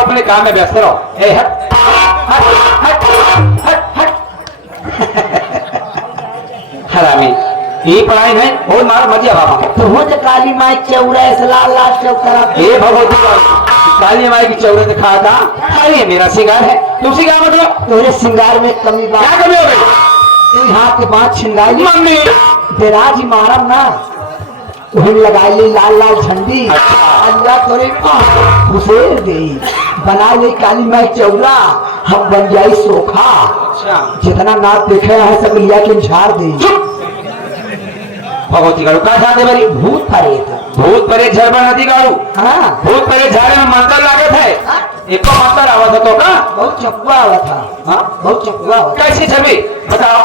जाओ अपने काम में व्यस्त रहो। ए हट हट हट हट हट हरामी ये पढ़ाई है और मार मजिया बाबा तो हो जो काली माई चौरा ऐसे लाल लाल चौतरा हे भगवती काली माई की चौरे दिखा था। अरे मेरा सिंगार है तुम सिंगार मतलब तेरे श्रृंगार में कमी क्या बात कमी हो गई? तू हाथ के बात छिंगाई मम्मी बेराज ही मारम ना वही लगाई ली लाल लाल झंडी अच्छा। अल्लाह तोरे घुसेर गई बना ली काली माई चौरा हम बन जाई सोखा अच्छा जितना नाच देखे हैं सब लिया के झाड़ दे भगवती गाड़ू का था मेरी भूत परेत भूत परे झरबा नदी गाड़ू हाँ भूत परे झाड़े में मंत्र लागत है एक मंत्र आवाज तो का बहुत चकुआ हुआ था हाँ बहुत चकुआ हुआ कैसी छवि बताओ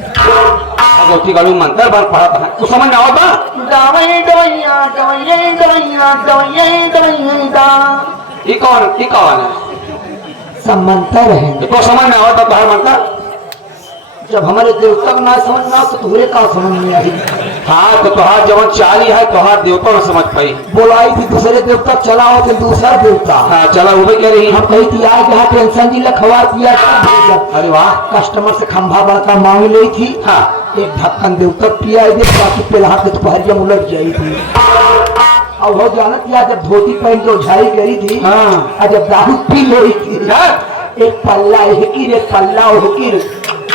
भगवती गाड़ू मंत्र बार पढ़ा था कुछ समझ में आवता ये कौन है सब मंत्र है इसको समझ में आवता तो हर मंत्र जब हमारे देवता को ना समझ ना तो तुम्हें का समझ में आई हाँ तो तुहार जवन चाली है तुहार देवता न समझ पाई बोलाई थी दूसरे देवता चला हो तो दूसरा देवता हाँ चला वो भी कह रही हम कही थी आज यहाँ टेंशन जी लखवा दिया अरे वाह कस्टमर से खंभा बड़का मांग ली थी हाँ एक ढक्कन देवता पिया दे बाकी पेला के दोपहरिया में उलट जाई थी और वो जानत या जब धोती पहन के उझाई करी थी हाँ और जब दारू पी ली थी एक पल्ला हिकीर एक पल्ला हिकीर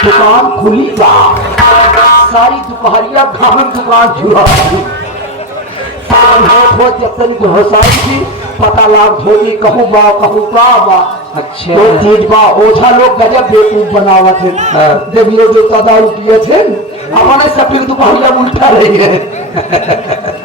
दुकान खुली बा सारी दोपहरिया घाम दुकान छुआ हो जब तक घोसाई थी पता लाग धोती कहूँ बा कहूँ का बा अच्छा तो चीज बा ओझा लोग गजब बेवकूफ बनावत है जब ये जो दारू पिए थे अपने सफेद दोपहरिया उल्टा रही है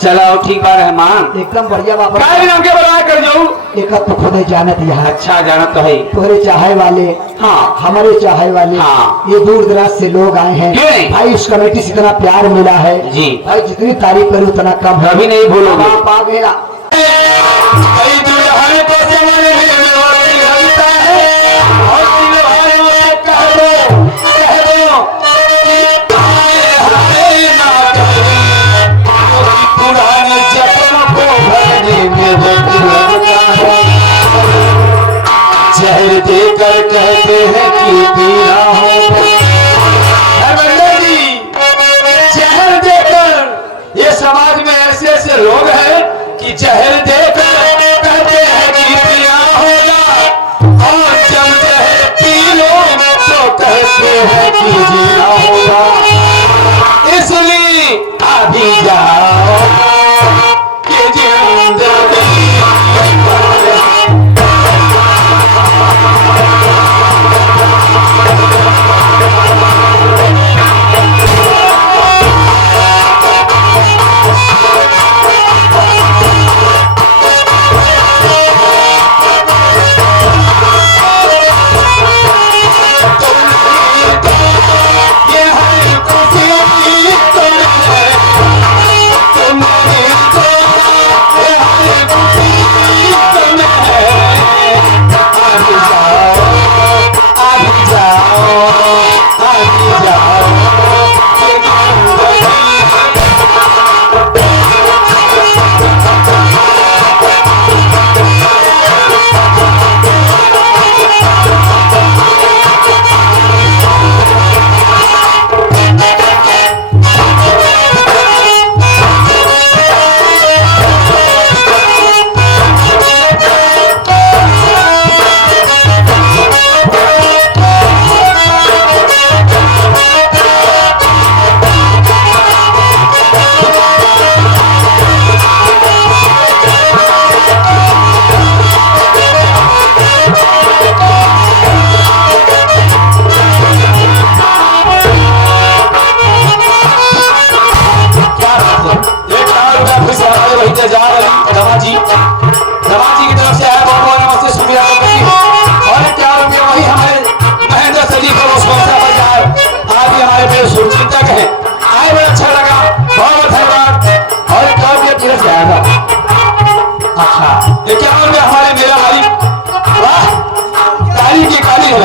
चलो ठीक बात है मान एकदम बढ़िया बाबा काय नाम के बड़ा कर जाऊं एक तो खुद ही जानत यहाँ अच्छा जाना तो है तुम्हारे चाहे वाले हाँ हमारे चाहे वाले हाँ। ये दूर दराज से लोग आए हैं क्यों नहीं? भाई इस कमेटी से इतना प्यार मिला है जी भाई जितनी तारीफ करूँ उतना कम है कभी नहीं भूलोगे आप आ गया जहर देकर कहते हैं कि पीना हो जी जहर देकर ये समाज में ऐसे ऐसे लोग हैं कि जहर देकर कहते हैं कि पीना होगा और जब जहर पी लो तो कहते हैं कि जीना होगा इसलिए अभी जाओ कि जिंदगी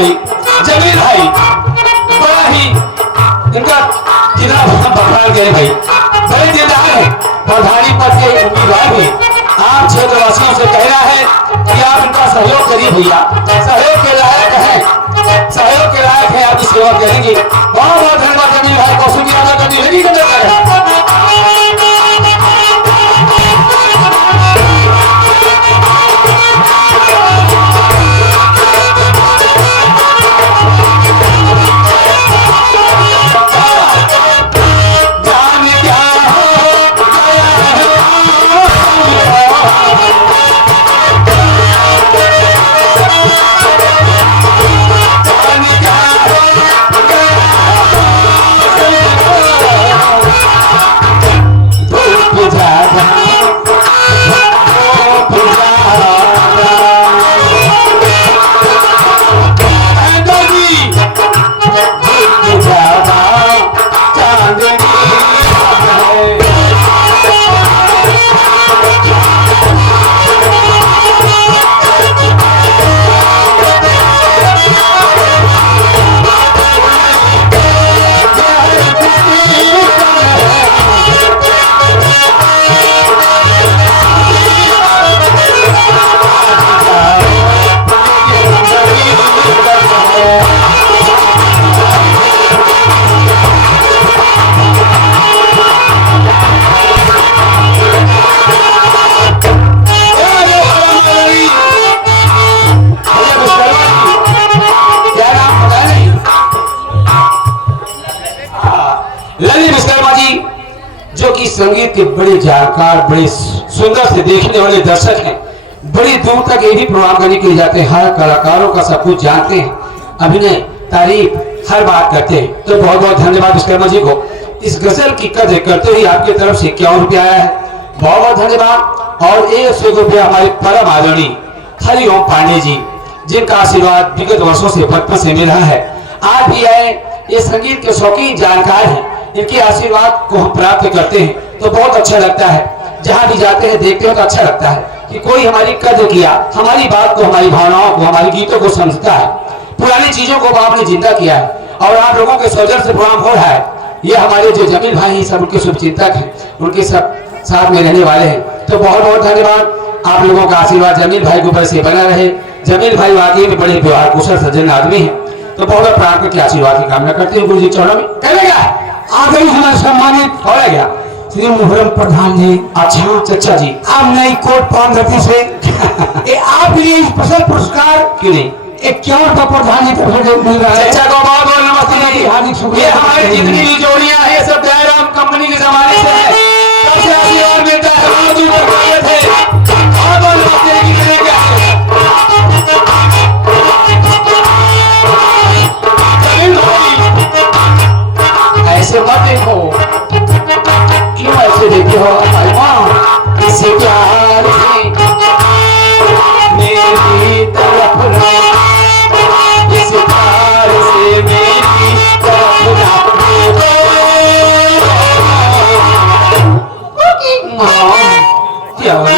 भाई जमील भाई बड़ा ही इनका कितना बखान गए भाई, बड़े दिलदार है, प्रधानी पद के उम्मीदवार भी। आप क्षेत्रवासियों से कहना है कि आप इनका सहयोग करिए भैया, सहयोग के लायक है, सहयोग के लायक है, आपकी सेवा करेंगे। बहुत बहुत धन्यवाद जमील भाई को, शुक्रिया अदा करनी है। संगीत के बड़े जानकार, बड़े सुंदर से देखने वाले दर्शक हैं, बड़ी दूर तक यही प्रोग्राम करने के लिए जाते हैं, हर कलाकारों का सब कुछ जानते हैं, अभिनय तारीफ हर बात करते हैं। तो बहुत बहुत धन्यवाद विश्वकर्मा जी को, इस गजल की कदर करते हुए आपकी तरफ से 51 रुपया आया है, बहुत बहुत धन्यवाद। और 100 रुपया हमारे परम आदरणीय हरिओम पांडे जी, जिनका आशीर्वाद विगत वर्षों से बचपन से मिल रहा है, आज भी आए, ये संगीत के शौकीन जानकार हैं, इनके आशीर्वाद को हम प्राप्त करते हैं तो बहुत अच्छा लगता है। जहां भी जाते हैं देखते हो तो अच्छा लगता है कि कोई हमारी कदर किया, हमारी बात को, हमारी भावनाओं को, हमारी गीतों को समझता है, पुरानी चीजों को आपने जिंदा किया है और आप लोगों के सौजन्य से प्रोग्राम हो रहा है। ये हमारे जो जमील भाई हैं, सब उनके शुभचिंतक हैं, उनके सब साथ में रहने वाले हैं। तो बहुत बहुत धन्यवाद, आप लोगों का आशीर्वाद जमील भाई के ऊपर से बना रहे। जमील भाई वाकई में बड़े व्यवहार कुशल सज्जन आदमी है, तो बहुत प्राण के आशीर्वाद की कामना करते हैं। गुरु जी चरणों में करेगा आगे हमारे सम्मानित हो गया श्री मुहर्रम प्रधान जी। अच्छा चचा जी, आप नई कोट पान से आप लिए स्पेशल पुरस्कार क्यों नहीं, 51 का प्रधान जी तरफ से मिल रहा है। चचा को बहुत बहुत नमस्ते जी, हार्दिक ये शुक्रिया। हमारी जितनी भी जोड़ियां हैं ये सब दयाराम कंपनी के जमाने से है, तब से आशीर्वाद मिलता है, बहुत बहुत नमस्ते जी, करेगा ऐसे मत देखो, क्यों ऐसे देखते हो इसे प्यार से मेरी तरफ ना, इस प्यार से मेरी तरफ ना, क्या हो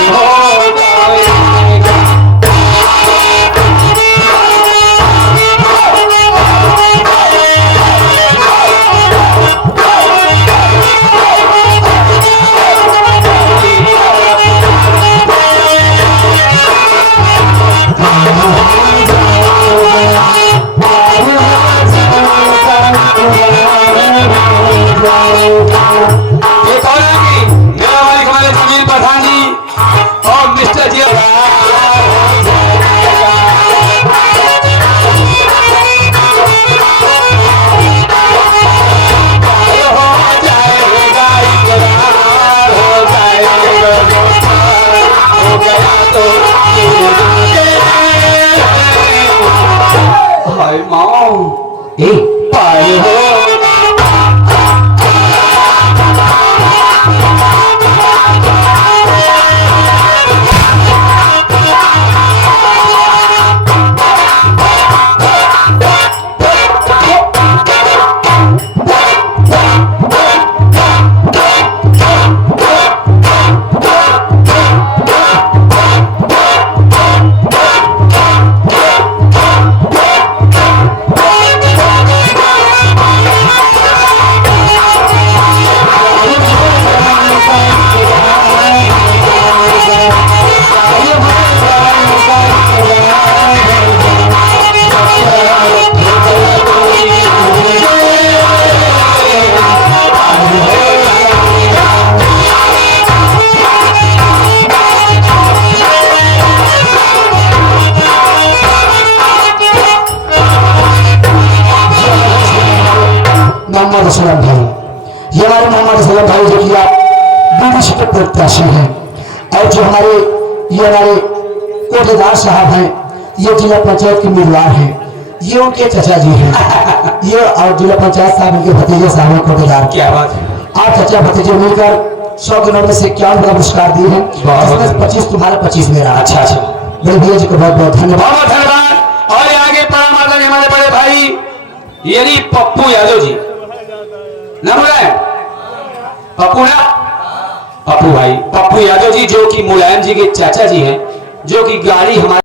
मोहम्मद सलम भाई जो कि आप बीडीसी के प्रत्याशी हैं, और जो हमारे कोटेदार साहब हैं, ये जिला पंचायत के उम्मीदवार हैं, ये उनके चचा जी हैं। ये और जिला पंचायत साहब उनके भतीजे साहब हैं कोटेदार। क्या बात है। आप चचा भतीजे मिलकर 100 दिनों में से 51 बड़ा पुरस्कार दिए हैं, जिसमें 25 तुम्हारा 25 मेरा। अच्छा अच्छा, मेरे भैया जी को बहुत बहुत धन्यवाद। बहुत धन्यवाद। और आगे परमात्मा ने हमारे बड़े भाई यानी पप्पू यादव जी, नाम मुलायम पप्पू ना, पप्पू भाई, पप्पू यादव जी जो कि मुलायम जी के चाचा जी हैं, जो कि गाड़ी हमारे